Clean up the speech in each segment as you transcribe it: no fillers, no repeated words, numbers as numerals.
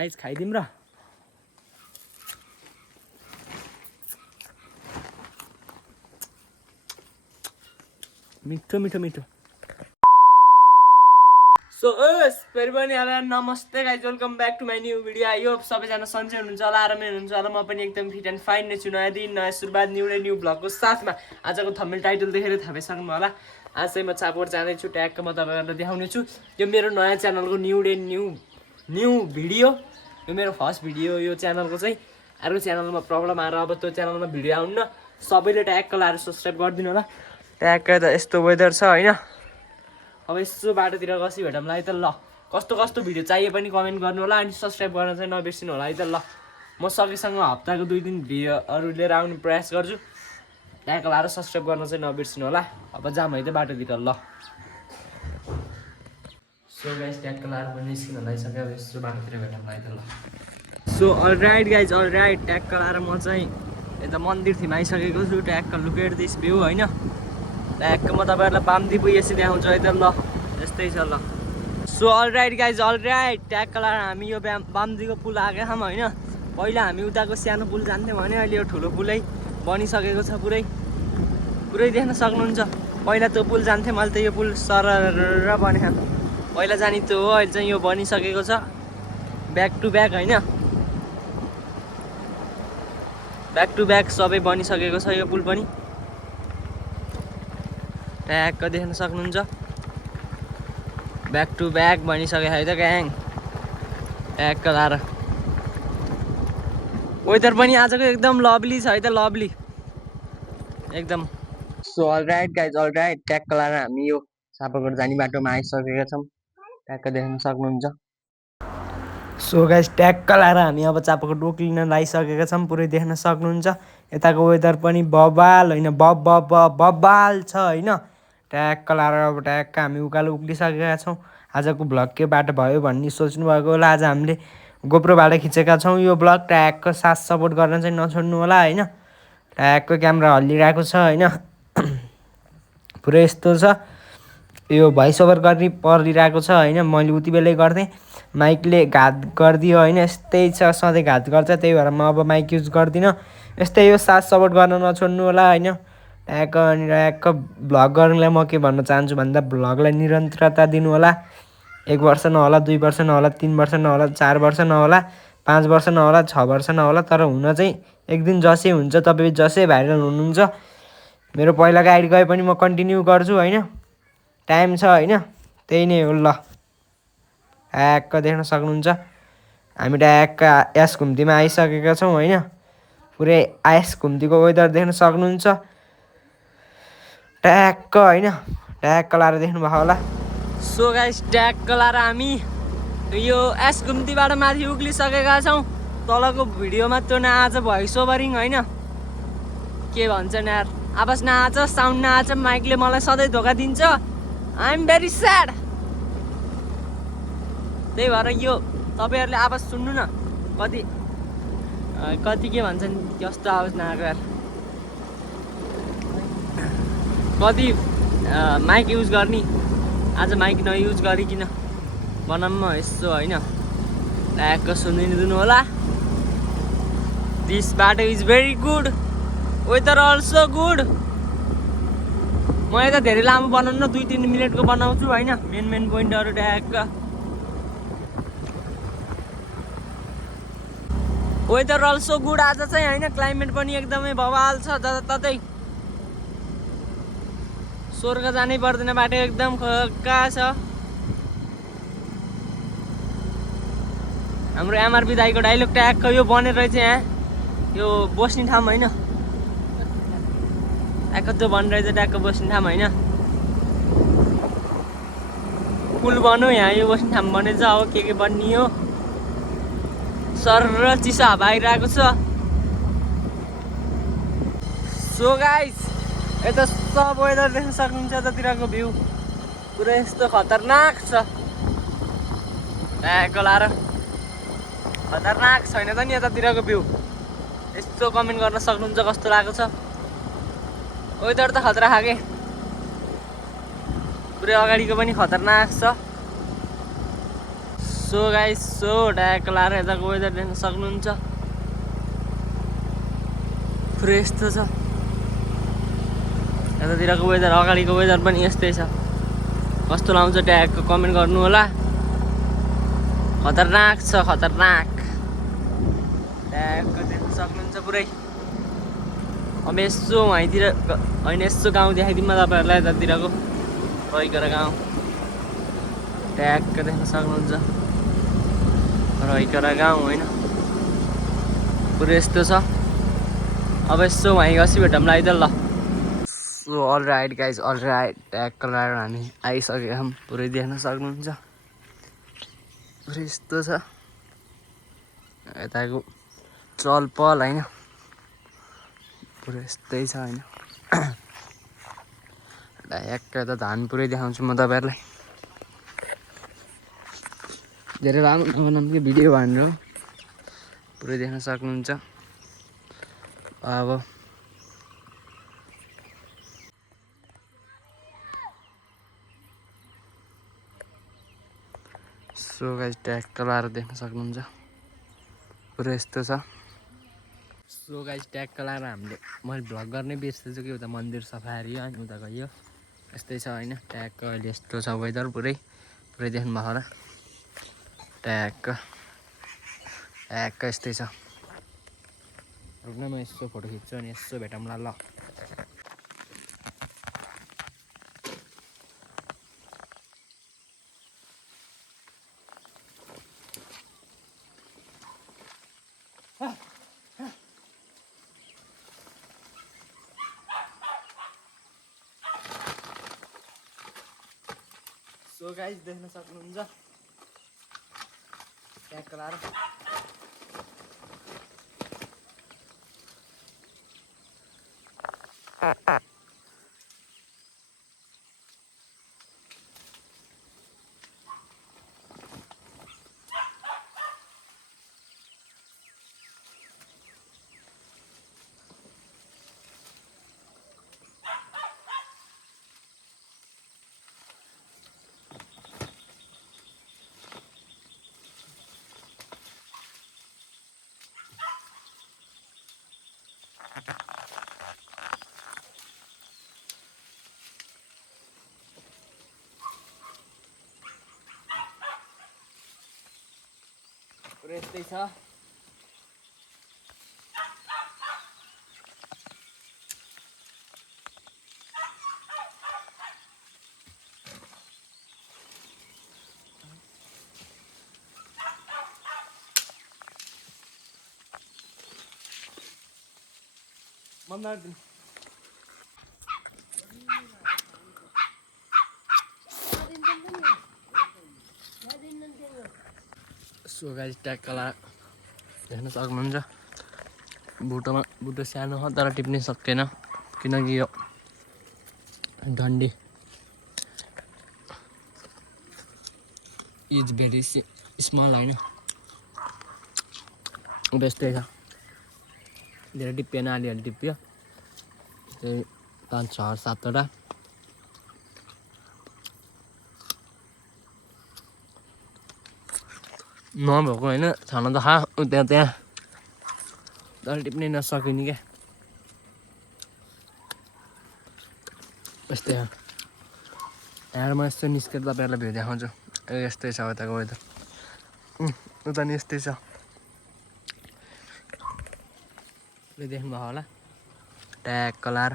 Guys खाइदिम र मिठो मिठो मिठो सो फेरि पनि नमस्ते guys welcome back to my new video. आइयो सबैजना सन्चै हुनुहुन्छ होला, आरामै हुनुहुन्छ होला। म पनि एकदम फिट एन्ड फाइन नै छु। नयाँ दिन नयाँ सुरुवात न्यू भ्लगको साथमा। आजको थम्बनेल टाइटल देखेर थाहा पाइसक्नु होला। आज चाहिँ म चापोर जाँदैछु, ट्यागको म तपाईँहरूलाई देखाउने छु। यो मेरो नयाँ च्यानलको न्यू भिडियो। यो मेरो फर्स्ट भिडियो यो च्यानलको चाहिँ। अर्को च्यानलमा प्रब्लम आएर अब त्यो च्यानलमा भिडियो आउन्न। सबैले ट्यागको लाएर सब्सक्राइब गरिदिनु होला। ट्यागको त यस्तो वेदर छ होइन। अब यसो बाटोतिर गसी भेटौँला है त। ल कस्तो कस्तो भिडियो चाहिए पनि कमेन्ट गर्नु होला। अनि सब्सक्राइब गर्न चाहिँ नबिर्सिनु होला है त। ल म सकेसँग हप्ताको 2-3 भिडियोहरू लिएर आउने प्रयास गर्छु। ट्याग लाएर सब्सक्राइब गर्न चाहिँ नबिर्सिनु होला। अब जाम है त बाटोतिर। ल सो गाइस ट्याग लाएर पनि निस्किन लागिसक्यो। अब यसो बाटोतिर भेटौँला है त। ल so all right guys all right, tag लाएर म चाहिँ यता मन्दिरतिर आइसकेको छु। ट्यागको लुकेट दिस भ्यू होइन। ट्यागको म तपाईँहरूलाई बामदी पुगेपछि देखाउँछु है त। ल यस्तै छ। ल सो अलराइट गाइज अलराइट, ट्यागको लाएर हामी यो बामदीको पुल आएका छौँ होइन। पहिला हामी उताको सानो पुल जान्थ्यौँ भने अहिले यो ठुलो पुलै बनिसकेको छ। पुरै देख्न सक्नुहुन्छ। पहिला त्यो पुल जान्थ्यौँ, अहिले त यो पुल सरर बनेको। पहिला जाने त्यो हो, अहिले चाहिँ यो बनिसकेको छ। ब्याक टु ब्याक होइन, ब्याक टु ब्याक सबै बनिसकेको छ यो पुल पनि। ट्यागको देख्न सक्नुहुन्छ, ब्याक टु ब्याक बनिसकेको है त ग्याङ। ट्यागको लाएर वेदर पनि आजको एकदम लभली छ है त, लभली एकदम। सो अलराइट गाइज अलराइट, ट्यागको लाएर हामी यो चापाकोट जाने बाटोमा आइसकेका छौँ। ट्यागको देख्न सक्नुहुन्छ। सो गाइज ट्यागको लाएर हामी अब चापाकोट उक्लिन लागिसकेका छौँ। पुरै देख्न सक्नुहुन्छ। यताको वेदर पनि बबाल होइन, बबाल छ होइन। ट्यागको लाएर अब ट्यागको हामी उकालो उक्लिसकेका छौँ। आजको भ्लग के बाटो भयो भन्ने सोच्नु भएको होला। आज हामीले गोप्रोबाट खिचेका छौँ यो भ्लग। ट्यागको साथ सपोर्ट गर्न चाहिँ नछोड्नु होला होइन। ट्यागको क्यामेरा हल्लिरहेको छ होइन। पुरै यस्तो छ। यो भोइस ओभर गर्ने परिरहेको छ होइन। मैले उति बेलै गर्थेँ, माइकले घात गरिदियो होइन। यस्तै छ, सधैँ घात गर्छ। त्यही भएर म अब माइक युज गर्दिनँ। यस्तै यो साथ सपोर्ट गर्न नछोड्नु होला होइन। ट्यागको भ्लग गर्नुलाई म के भन्न चाहन्छु भन्दा, भ्लगलाई निरन्तरता दिनु होला। 1 वर्ष नहोला, 2 वर्ष नहोला, 3 वर्ष नहोला, 4 वर्ष नहोला, 5 वर्ष नहोला, 6 वर्ष नहोला, तर हुन चाहिँ एक दिन जसै हुन्छ। तपाईँ जसै भाइरल हुनुहुन्छ, मेरो पहिलाको आइडी गए पनि म कन्टिन्यू गर्छु होइन। टाइम छ होइन, त्यही नै हो। ल ट्यागको देख्न सक्नुहुन्छ। हामी ट्यागको आयस घुम्तीमा आइसकेका छौँ होइन। पुरै आयस घुम्तीको वेदर देख्न सक्नुहुन्छ। ट्यागको होइन, ट्यागको लाएर देख्नुभयो होला। सो गाइस ट्यागको लाएर हामी यो आयस घुम्तीबाट माथि उक्लिसकेका छौँ। तलको भिडियोमा त्यो नआछ भोइस ओभरिङ होइन। के भन्छ न यार, आवाज नआछ, साउन्ड नआछ। माइकले मलाई सधैँ धोका दिन्छ। I am very sad. त्यही भएर यो तपाईँहरूले आवाज सुन्नु न। कति के भन्छन्, कस्तो आवाज नआएको यार। कति माइक युज गर्ने, आज माइक नयुज गरिकन बनाउनु यसो होइन। ट्यागको सुनिदिनु होला। दिस बाटो is very good, weather also good. म यता धेरै लामो बनाउनु, 2-3 मिनटको बनाउँछु होइन। मेन पोइन्टहरू ट्यागका। वेदर अल्सो गुड आज चाहिँ होइन। क्लाइमेट पनि एकदमै बवाल छ। जताततै स्वर्ग जानै पर्दैन, बाटो एकदम कहाँ छ। हाम्रो एमआरपी दाइको डाइलग ट्यागको यो बनेर रहेछ यहाँ। यो बस्ने ठाउँ होइन, ट्यागको त्यो बनेर रहेछ। ट्यागको बस्ने ठाउँ होइन, पुल बन्यो यहाँ। यो बस्ने ठाउँ बनेछ। अब के बनियो। सर र चिसो हावा आइरहेको छ। सो गाइस यता सब वेदर देख्न सक्नुहुन्छ। यतातिरको भ्यू पुरै यस्तो खतरनाक छ। ट्यागको लाएर खतरनाक छैन त नि यतातिरको भ्यू। यस्तो कमेन्ट गर्न सक्नुहुन्छ कस्तो लागेको छ। वेदर त खतरा खाके। पुरै अगाडिको पनि खतरनाक छ। सो गाइस सो ट्याग लाएर यताको वेदर देख्न सक्नुहुन्छ पुरै यस्तो छ यतातिरको वेदर अगाडिको वेदर पनि यस्तै छ कस्तो लाउँछ ट्यागको कमेन्ट गर्नु होला खतरनाक छ खतरनाक ट्यागको देख्न सक्नुहुन्छ पुरै अब यसो वहीँतिर होइन यसो गाउँ देखाइदिउँ न तपाईँहरूलाई यतातिरको रैकर गाउँ ट्यागको देख्न सक्नुहुन्छ रैकर गाउँ होइन पुरै यस्तो छ अब यसो वहीँ गसी भेटौँला है त ल so all right guys all right ट्यागको लगाएर हामी आइसकेका छौँ पुरै देख्न सक्नुहुन्छ पुरै यस्तो छ यताको चल पल होइन पुरै यस्तै छ होइन ढ्याक्क यता धान पुरै देखाउँछु म तपाईँहरूलाई धेरै लामो नबनाउँ कि भिडियो भनेर पुरै देख्न सक्नुहुन्छ अब सो गाइस ट्यागको लाएर देख्न सक्नुहुन्छ पुरै यस्तो छ सो गाइस ट्यागको लाएर हामीले मैले भ्लग गर्नै बिर्सेछु कि उता मन्दिर सफा हारियो अनि उता गयो यस्तै छ होइन ट्यागको अहिले यस्तो छ वेदर पुरै पुरै देख्नुभएको होला ट्यागको यस्तै छ रुक्न म यसो फोटो खिच्छु अनि यसो भेटौँला ल सो गाइस देख्न सक्नुहुन्छ ट्यागको लाएर पुरै यस्तै छ मन्दार सो गाइस ट्यागको लाएर देख्न सक्नुहुन्छ बुटो सानो हो तर टिप्नै सक्दैन किनकि यो डन्डी इज भेरी स्मल होइन यस्तै छ धेरै टिप्पिएन अलिअलि टिप्यो त्यही 5 6 7वटा नभएको होइन छान त खा त्यहाँ तर टिप्नै नसकिने क्या यस्तै हो यहाँ म यस्तो निस्केर तपाईँहरूलाई भ्यू देखाउँछु यस्तै छ उताको वेदर उता नि यस्तै छ देख्नुभयो होला ट्यागको लाएर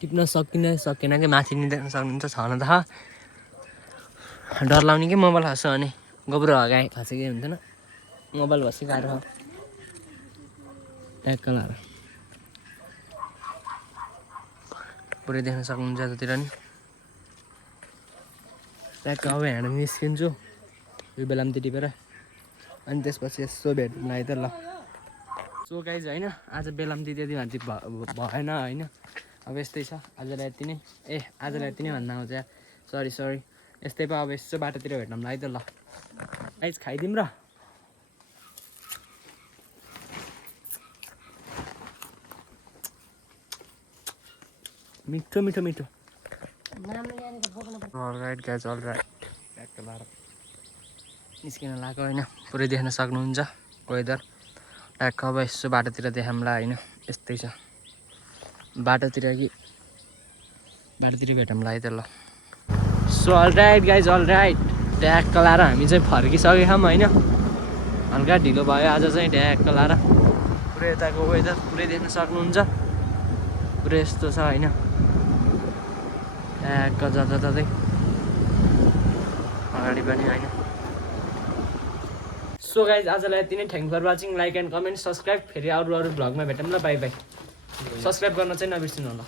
टिप्न सकेन कि माथि नि देख्न सक्नुहुन्छ छन त डर लाग्ने कि मोबाइल खस्छ अनि गोब्रो हगाए खसे कि हुन्थेन मोबाइल भसी गाह्रो हो ट्यागको लाएर पुरै देख्न सक्नुहुन्छ यतातिर नि ट्यागको अब ह्यान्ड निस्किन्छु यो बेलामा टिपेर अनि त्यसपछि यसो भेट्नु आइ त ल सो गाइज होइन आज बेलामा त्यति माथि भएन होइन अब यस्तै छ आजलाई यति नै आजलाई यति नै भन्न आउँछ सरी यस्तै पो अब यसो बाटोतिर भेट्नुलाई है त ल गाइज खाइदिउँ र मिठो मिठो मिठो अलराइट गाइज अलराइट ट्याक्क लाएर निस्किन लगाएको होइन पुरै देख्न सक्नुहुन्छ वेदर ट्याक्क अब यसो बाटोतिर देखाउँला होइन यस्तै छ बाटोतिर भेटौँला है त ल सो अलराइट गाइज अलराइट ट्याक्क लाएर हामी चाहिँ फर्किसकेका छौँ होइन हल्का ढिलो भयो आज चाहिँ ट्याक्क लाएर पुरै यताको वेदर पुरै देख्न सक्नुहुन्छ पुरै यस्तो छ होइन ट्याक्क जाँदै अगाडि पनि होइन सो गाइज आजलाई यति नै thank for watching like and comment subscribe फेरि अरू भ्लगमा भेटौँ ल बाई बाई सब्सक्राइब गर्न चाहिँ नबिर्सिनु होला